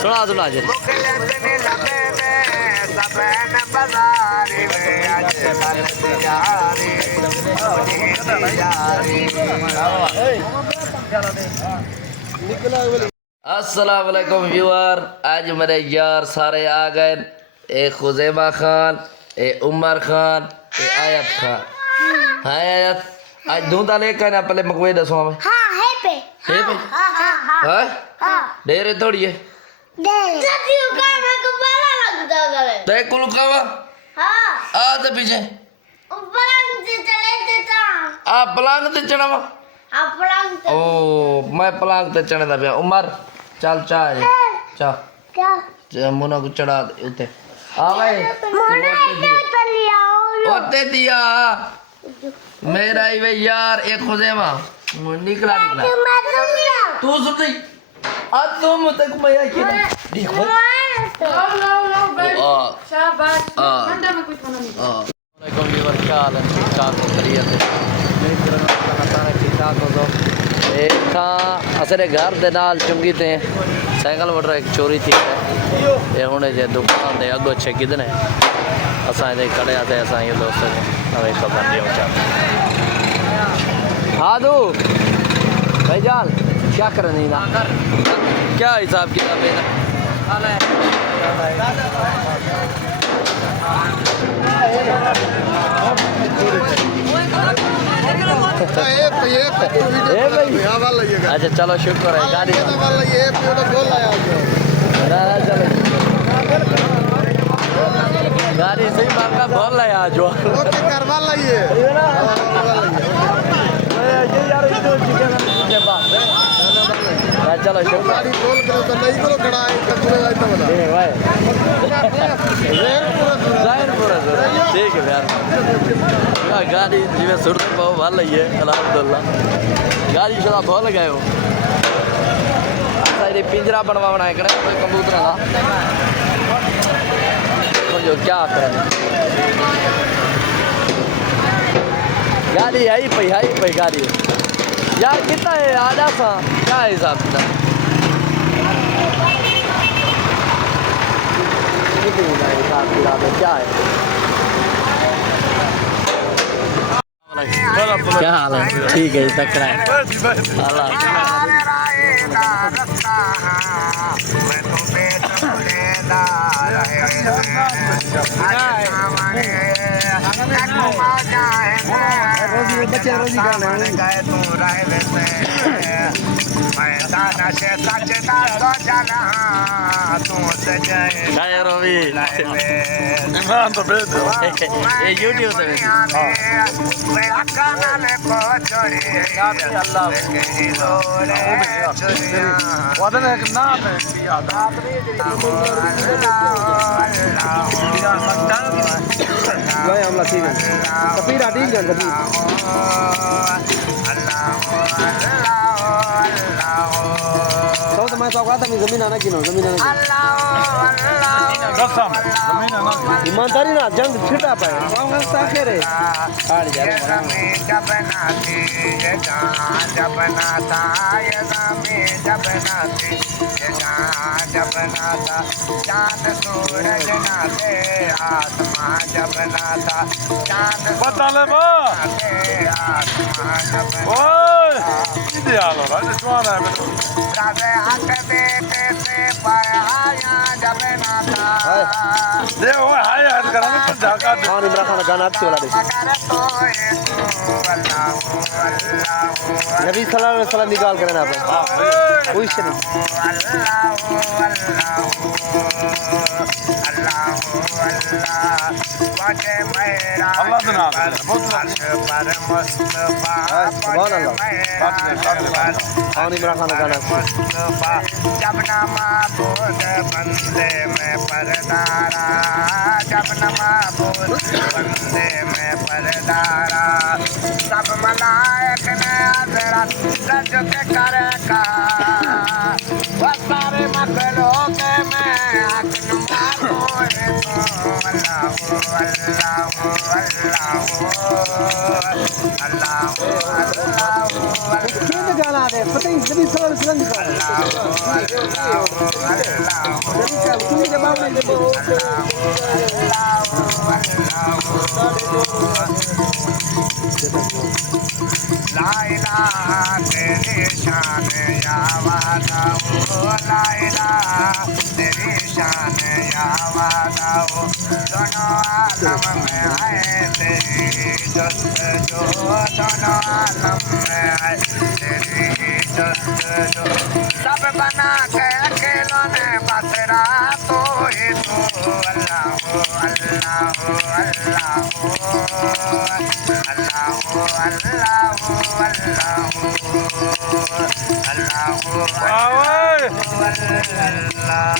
सुना सुना जी अस्सलाम वालेकुम व्यूअर। आज मेरे यार सारे आ गए। एक खुजैमा खान, एक उमर खान, एक आयत खान। हाँ आयत, आज धूंधा लेकर ना पहले मकवे दसो हमें। हाँ है पे हाँ डेरे थोड़ी है सदियों का मैं को बड़ा लगता है ते कुल कावा हाँ आ ते पीछे पलंग से चले देता आ पलंग ते चढ़ावा पलंग से ओ मैं पलंग ते चढ़ने दा पिया। उमर चल चाह चाह क्या मुना को चढ़ा दे उते आ भाई मोना इधर चली आओ ओते दिया मेरा ही वे यार एक खुजैमा निकला तू सुन नहीं आज तुम तक मैं क्या देखो शाबाश ठंडा में कुछ बना नहीं वालेकुम व्यूअर क्या हाल है? ठीक ठाक हो खैरियत है? मेरी तरफ सारा ठीक ठाक हो तो एक था असरे घर दे नाल चुंगी ते साइकिल मोटर एक चोरी थी ये हुणे जे दुकान दे अगो छे किदने असा दे खड़े आते असा ये दोस्त ने हमें खबर दियो चा हादू भाईजान क्या करनी ना क्या हिसाब किताब है ना अच्छा चलो शुक्र है गाड़ी चलो गाड़ी सही बात का बोल रहा है आज करवा लाइए चलो शुक्र ठीक है यार गाड़ी जिम्मे सुरत बहुत भल रही है अलहमदुल्ला गाड़ी शरा बहुत लगाए हो ये पिंजरा बनवा बनाए करे कोई कबूतर का जो क्या करें गाड़ी आई पई गाड़ी यार कितना है आधा सा क्या हिसाब किताब हिसाब किताब है क्या है क्या हाल है? ठीक है तक है यूट्यूब से हमला ठीक है कपीरा ठीक है तो मैं सौगा था जमीन आना की जमीन आना ईमानदारी ना जंग छिटा पाए साखे रे हाड़ जा चांद सूरज नाते आसमां जब नाता चांद बता ले बा ओए ideal हो रहा है सुना है राधे हाथ बेटे से पाया जब नाता दे वो हाय हाथ करा में झाका हां इमरान खान गाना अच्छी वाला दे नबी सल्लल्लाहु अलैहि वसल्लम निकाल कर ना पे कोई शरीफ अल्लाह का नाम बहुत पर मुस्तफा सुभान अल्लाह हां इमरान खान गाना मुस्तफा जब नमाबूद बंदे में परदारा जब नमाबूद बंदे में परदारा सब मलाइक ने हजरत सज के करे का वो सारे मखलूक में हक नुमा कोई तो अल्लाह अल्लाह अल्लाह अल्लाह गाना दे पता ही नबी सल्लल्लाहु अलैहि वसल्लम लाइला तेरी शान या वादा हो लाइला तेरी शान या वादा हो दोनों आलम में आए तेरी जस्तजो दोनों आलम में आए तेरी जस्तजो सब बना के अकेलों ने बसरा तो ही तो अल्लाह हो अल्लाह हो अल्लाह हो अल्लाह हो अल्लाह हो अल्लाह हो अल्लाह हो अल्लाह